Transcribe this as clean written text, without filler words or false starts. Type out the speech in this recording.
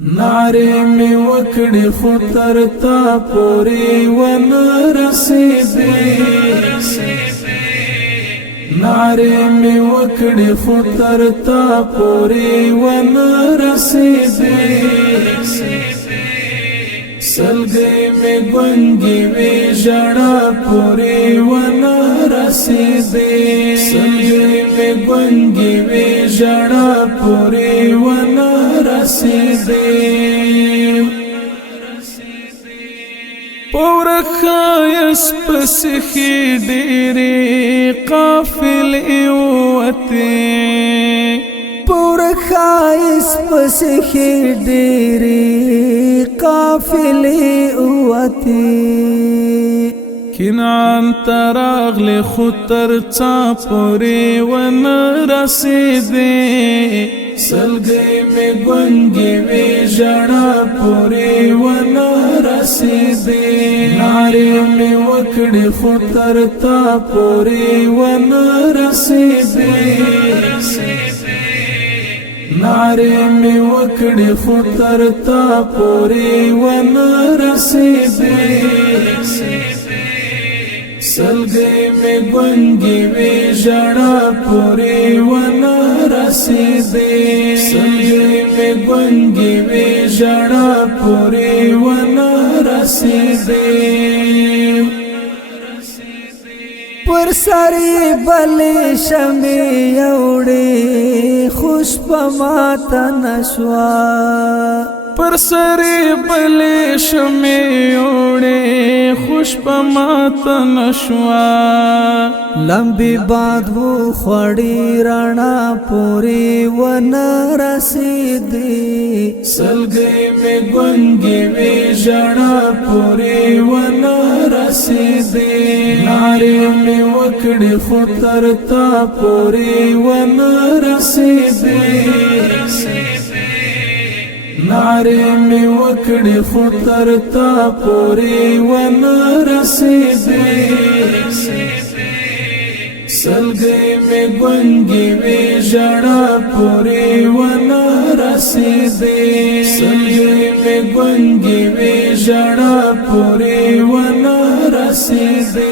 نعرې مې وکړې خو تر تا پورې ونه رسېدې نعرې مې وکړې خو تر تا پورې ونه رسېدې سلګۍ مې ګونګې وې ژړا پورې ونه رسېدې سلګۍ مې ګونګې وې ژړا پورې ونه رسېدې پورخایس پسې ډېرې قافلې وتې پورخایس پسې ډېرې قافلې وتې کنعان تراغلې خو تر څا پورې ونه رسېدې سلګۍ مې ګونګې وې ژړا پورې ونه رسېدې نعرې مې وکړې خو تر تا پورې ونه رسېدې نعرې مې وکړې خو تر تا پورې ونه رسېدې سلګۍ مې ګونګې وې ژړا پورې ونه رسېدې سلګۍ مې ګونګې وې ژړا پورې ونه رسېدې پر سرې بلې شمې یوړې خوش په ماته نشوه پر سرې بلې شمې یوړې خوش په ماته نشوه لمبي باد و خوړې رڼا پورې ونه رسېدې سلګۍ مې ګونګې وې ژړا پورې ونه رسېدې نعرې مې وکړې خو تر تا پورې ونه رسېدې نعرې مې وکړې خو تر تا پورې ونه رسېدې سلګۍ مې ګونګې وې ژړا پورې ونه رسېدې سلګۍ مې ګونګې وې ژړا پورې ونه رسېدې